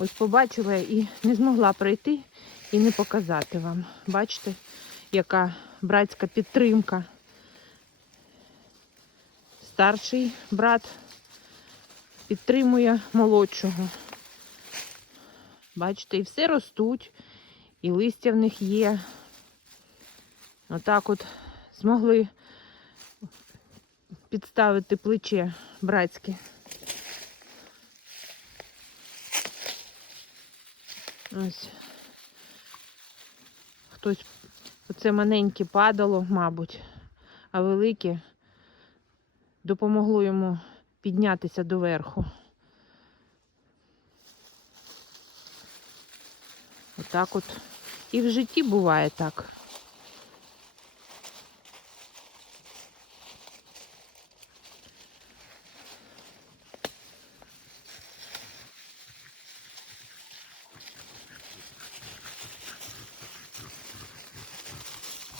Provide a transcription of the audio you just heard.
Ось побачила і не змогла прийти і не показати вам. Бачите, яка братська підтримка. Старший брат підтримує молодшого. Бачите, і все ростуть, і листя в них є. Отак от змогли підставити плече братське. Ось. Хтось оце маленьке падало, мабуть, а велике допомогло йому піднятися доверху. Отак от. І в житті буває так.